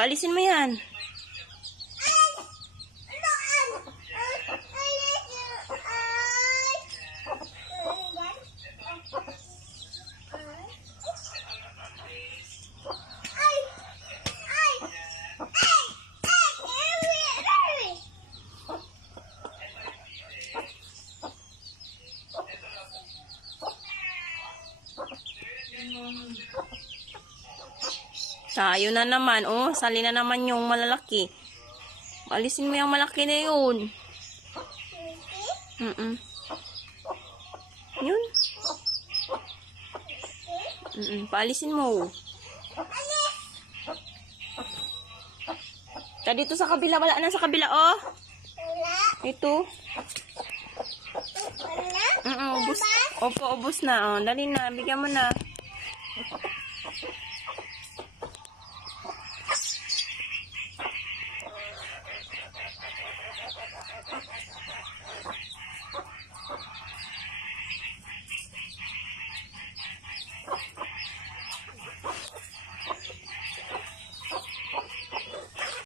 Paalisin mo yan. Sayo na naman. Oh, sali na naman yung malalaki. Alisin mo yung malaki na yun. Yun. Paalisin mo. Ka dito sa kabila. Wala na sa kabila, oh. Ito. Ubos. Opo, ubos na. Oh, dali na. Bigyan mo na.